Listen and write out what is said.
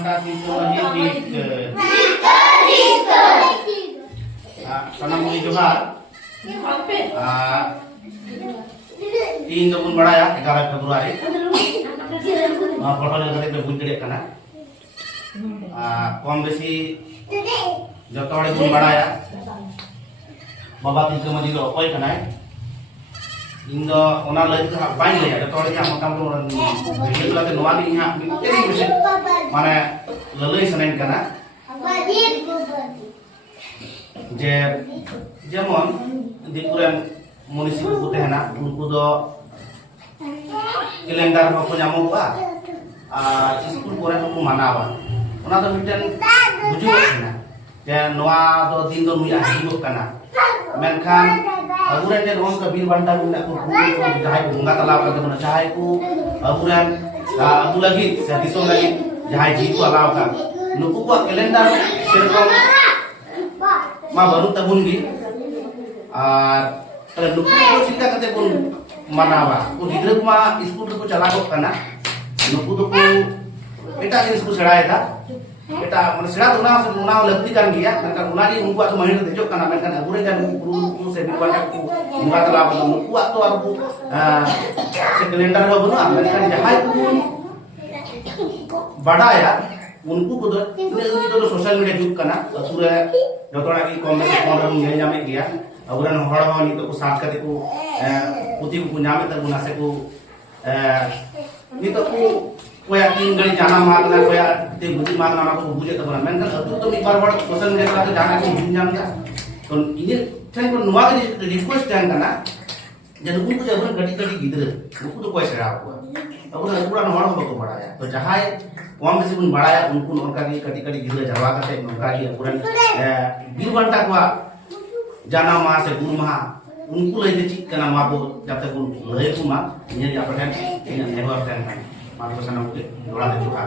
banta itu lagi di sanam muli johar. तीन दो बुन बड़ा या 11 फरवरी फोटो लेकर के बुन दे कना कम बेसी जतो बड़े बुन बड़ा या बाबा तीन के मजी लो ओय कना इन दो ओना लई का बाई ले जतो बड़े का मोटा मोटा वीडियो लाते नोवा ली हा मितेरी बिसे माने ललई सनेन कना जे जेमन दिपुरन मनुष्य को तेहना उनको दो कैलेंडर को ᱧᱟᱢᱚᱜᱼᱟ ᱟᱨ ᱤᱥᱠᱩᱞ ᱠᱚᱨᱮ ᱦᱚᱸᱠᱚ ᱢᱟᱱᱟᱣᱟ ᱚᱱᱟ ᱫᱚ ᱢᱤᱫᱴᱮᱱ ᱵᱩᱡᱷᱟᱹᱣ ᱠᱟᱱᱟ ᱡᱮ ᱱᱚᱣᱟ ᱫᱚ ᱫᱤᱱ ᱫᱚ ᱱᱩᱭᱟᱜ ᱦᱤᱡᱩᱜ ᱠᱟᱱᱟ ᱢᱮᱱᱠᱷᱟᱱ ᱟᱵᱩᱨᱮᱱ ᱡᱮ ᱱᱚᱝᱠᱟ ᱵᱤᱨ ᱵᱟᱱᱴᱟ ᱠᱚ ᱢᱮᱱᱟᱜ ᱠᱚ ᱡᱟᱦᱟᱸᱭ ᱠᱚ ᱵᱚᱸᱜᱟ ᱛᱟᱞᱟᱣ ᱠᱟᱱ ᱛᱟᱵᱚᱱᱟ ᱡᱟᱦᱟᱸᱭ ᱠᱚ ᱟᱵᱩᱨᱮᱱ ᱟᱵᱩ ᱞᱟᱹᱜᱤᱫ ᱥᱮ ᱫᱤᱥᱚᱢ ᱞᱟᱹᱜᱤᱫ ᱡᱟᱦᱟᱸᱭ ᱡᱤᱣᱤ ᱠᱚ ᱟᱞᱟᱣ ᱟᱠᱟᱫ ᱱᱩᱠᱩ ᱠᱚᱣᱟᱜ ᱠᱮᱞᱮᱱᱰᱟᱨ ᱥᱮᱨᱚᱠᱚᱢ ᱢᱟ ᱵᱟᱹᱱᱩᱜ ᱛᱟᱵᱚᱱ ᱜᱮ ᱟᱨ नुकु चिंता करते बन मनावा को गिद्रा को मा स्कूल को चला को कना नुकु तो को एटा जिनिस को सेड़ाय दा एटा मन सेड़ा दोना लगती कान गिया मेनखान उनागी उनको तो महिना देजो कना मेनखान अगुरे जान गुरु से बिवान को मुगा तला बन नुकु तो आर को से कैलेंडर हो बनु मेनखान जहाय को बड़ाया उनको को तो सोशल मीडिया जुग कना अतुरे जतोना की कम से कम हम नेल जामे गिया अगुरन हड़ हो नितो को साथ करते को पुती को नामे त गुना से को नितो को कोया तीन गड़ी जाना मारना कोया ते बुद्धि मारना ना को बुझे त बना मेन अतु तो एक बार बड़ सोशल मीडिया का जाना को हिन जान का तो इने ठन को नुवा के रिक्वेस्ट टाइम करना जे नुकु को जब गड़ी गड़ी गिदर नुकु तो कोई सेड़ा को अगुरन पूरा हड़ हो को बड़ाया तो जहाय कम बेसी बुन बड़ाया उनको उनका की कटी कटी गिदर जरवा करते उनका की अगुरन बीर बंटा को जाना मा से गुरु महा उनको लई चिक कना मा को जाते को लई को मा ये जापठन इन नेवर टेन मा को सना के दोड़ा दे जुहा